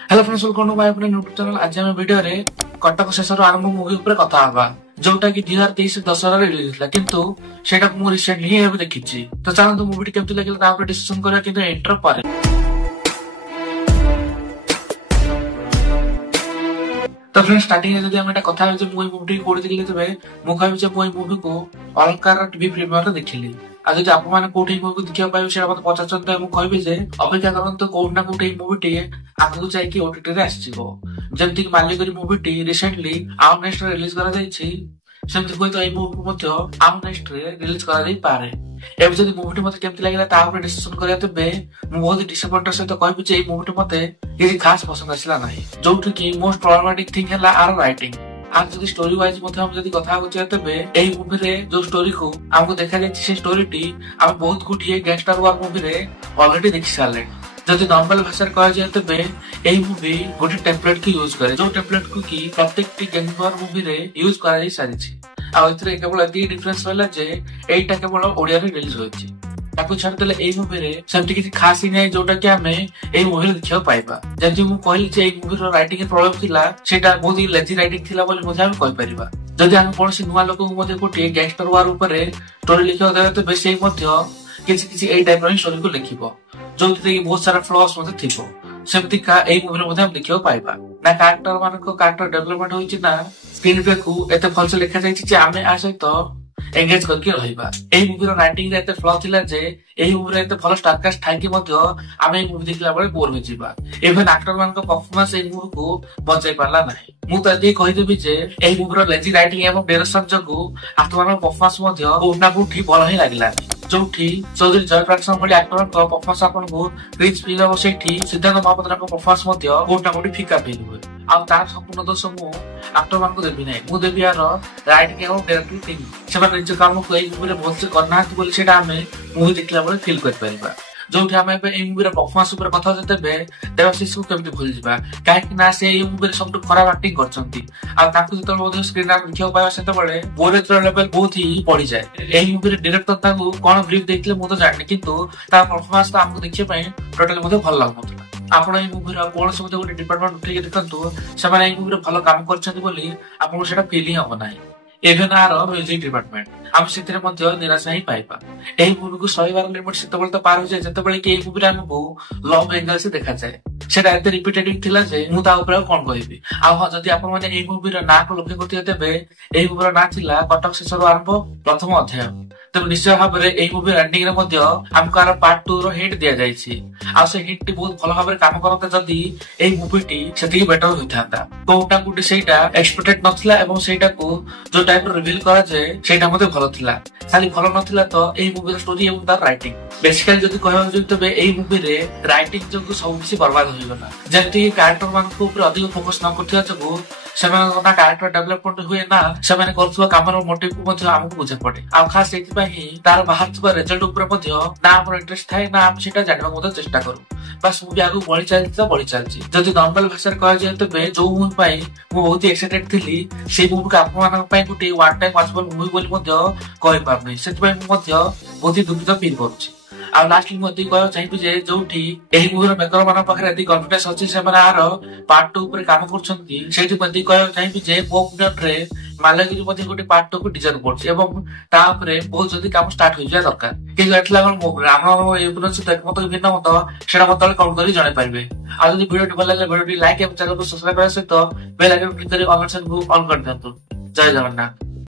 Hello friends, welcome to my अपने YouTube channel. आज हम वीडियो रे कटक शेषर आरंभ मूवी ऊपर कथा हबा, जोटा कि 2023 दशहरा रिलीज होता किंतु सेटा मु रिसेंटली ही एबे देखिछि। तो चलନ୍ତୁ मूवी केमति लागिला ता ऊपर डिस्कशन करिया किंतु एंटर पारे। तो फ्रेंड्स, स्टार्टिंग में जदि हम एटा कथा जे मु मूवी कोडी देखले तबे मु कहबि जे मु मूवी को अलंकार टीवी प्रीमियर रे देखिली। आज जदि आप माने कोठी मूवी देखिया पाइबे सेटा मते पचाचन त मु कहबि जे अपेक्षा करंतु कोठ ना कोठी मूवी टी आगु जाय कि ओटीटी रे आसीबो। जेमति कि मालिकरी मूवी टी रिसेंटली आम नेक्स्ट रिलीज करा जायछि, सेमति कोइ तो ए मूवी को मते आम नेक्स्ट रे रिलीज करा जाय पारे। एबे जदि मूवी मते केमति लागिला ता ऊपर डिस्कशन करिया तबे मु बहुत डिसअपॉइंटेड से तो कहबि जे ए मूवी मते किसी खास पसंद आसिला नाही। जोठी कि मोस्ट प्रॉब्लमेटिक थिंग हैला आर राइटिंग। आज जदि स्टोरी वाइज मते हम जदि कथा होचे तबे एही मूवी रे जो स्टोरी को हमको देखा जायछि से स्टोरी टी हम बहुत गुटिए गैंगस्टर वार मूवी रे ऑलरेडी देखि साले। जदि नॉर्मल भाषा रे कहा जाय तबे एही मूवी गोटे टेम्पलेट की यूज करे, जो टेम्पलेट को की प्रत्येक टी गैंगस्टर वार मूवी रे यूज करा जाय सारिछि। आ इतरे केवल एती डिफरेंस होला जे एटा केवल ओडिया रे रिलीज होइछि। ताको छाड़ देले एही मूवी रे सेमति किछि खास ही नै जोटा कि हमें एही मूवी रे देखियो पाइबा। जदि मु कहली जे एही मूवी रो राइटिंग प्रॉब्लम थिला, सेटा बहुत ही लेजी राइटिंग थिला बोली मते हम कहि परिबा। जदि हम कोनसी नुवा लोक को मते कोटी गैंगस्टर वार ऊपर स्टोरी लिखियो देबे तो बेसी मध्य किछि किछि एही टाइप रो स्टोरी को लिखिबो, जोति कि बहुत सारा फ्लॉस मते थिबो। सेमति का एही मूवी रे मते हम देखियो पाइबा। ना कैरेक्टर मानको कैरेक्टर डेवलपमेंट होइछि, ना स्क्रीन प्ले को एते फलसे लिखा जायछि जे आमे आ सहित एंगेज करके रहिबा। एही मूवी रो राइटिंग रे एते फ्लॉ थिला जे एही मूवी रे एते फल स्टारकास्ट थाइ कि मध्य आमे एही मूवी देखला बळे बोर होई जिबा। इवन एक्टर मानको परफॉर्मेंस एही मूवी को बचाई पारला नाही। मु त एते कहि देबी जे एही मूवी रो लेजी राइटिंग एवं डायरेक्शन जगु आत्मानो परफॉर्मेंस मध्य कोना कोठी भल ही लागिला। जोठी चौधरी जयप्रकाश भली एक्टर को परफॉर्मेंस आपन को रिच फील हो, सेठी सिद्धार्थ महापात्र को परफॉर्मेंस मध्य कोना कोठी फीका फील हुए। आ तार संपूर्ण दोष मु एक्टर मान को देबी नै, मु देबी यार राइटिंग एवं डायरेक्टिंग टीम सेमान निज काम को एही मूवी रे बहुत से करना बोली सेटा हमें मूवी देखला बळे फील कर परिबा। जोठी हमें एही मूवी रे परफॉर्मेंस ऊपर कथा जतेबे देवाशीष को केमति भूल जिबा, काहे कि ना से एही मूवी रे सब खराब एक्टिंग करछंती। आ ताकू जत बोध स्क्रीन रे देखियो पाया सेते बळे बोरेटर लेवल बहुत ही पड़ी जाय। एही मूवी रे डायरेक्टर ताकू कोन ब्रीफ देखले मु तो जानि, किंतु ता परफॉर्मेंस ता हमको देखिए पय टोटली मते भल लागनथला। आपण एही मूवी रे कोन सब गोटे डिपार्टमेंट उठै के देखंतु सेमान एही मूवी रे भल काम करछंती बोली आपन सेटा फीलिंग हो नाही। एभेन आर म्यूजिक डिपार्टमेंट हम सितरे मध्य निराशा ही पाइबा। एही मूवी को 100 बार लिमिट सेतबेल तो पार हो जाय जतेबेले कि एही मूवी रे हमको लव एंगल से देखा जाय। सेटा एते रिपीटेटिव थिला जे मु ता ऊपर कोन कहबी। आ ह जदि आपण माने एही मूवी रे ना को लक्ष्य करथिय तबे एही मूवी रे ना थिला कटक शेषर आरंभ प्रथम अध्याय। तब निश्चय भाव में एही मूवी एंडिंग रे मध्य हमको आर पार्ट 2 रो हिट दिया जायछि। आ से हिट टी बहुत भल भाव रे काम करते जदि एही मूवी टी सेति बेटर होइथांता। कोटा कुटी सेटा एक्सपेक्टेड नथिला एवं सेटा को जो टाइप रो रिवील करा जाय सेटा मते भलो थिला। खाली भलो नथिला तो एही मूवी रो स्टोरी एवं तार राइटिंग बेसिकली जदि कहबा जे तबे एही मूवी रे राइटिंग जो सब किछि बर्बाद होई गला। जेंति कैरेक्टर मान को ऊपर अधिक फोकस न करथिया जगो सेमान ना कैरेक्टर डेवलपमेंट हुए, ना सेमान करथुवा कामर मोटिव को मध्य हमको बुझे पड़े। आ खास एथि पय ही तार बाहर थुवा रिजल्ट ऊपर मध्य ना हमर इंटरेस्ट थाए, ना हम सेटा जानबा मध्य चेष्टा करू। बस मूवी आगु बढ़ी चलछि। जदि नॉर्मल भाषा रे कह जाय तबे जो मूवी पय मु बहुत एक्साइटेड थिली से मूवी को आपन मान पय गुटे वन टाइम वॉचेबल मूवी बोली मध्य कहि पार नै। सेति पय मु मध्य बहुत ही दुखित फील करूछि। आ लास्टली मते कहय चाहिबि जे जोठी एही मूवी रो मेकर मान पाखरे एती कॉन्फिडेंस अछि से माने आरो पार्ट 2 ऊपर काम करछंती। सेति मते कहय चाहिबि जे पोपनेट रे मालागिरी मते गोटे पार्ट 2 को डिजाइन करछि एवं ता ऊपर बहुत जल्दी काम स्टार्ट हो जाय दरकार। कि एतला कोन मूवी रामो ए पुरन से मत भिन्न मत सेडा मत कॉल करी जणे पारिबे। आ जदि वीडियो भल लागले वीडियो लाइक एवं चैनल को सब्सक्राइब करसे तो बेल आइकन क्लिक करी ऑल ऑप्शन को ऑन कर देंतु। जय जगन्नाथ।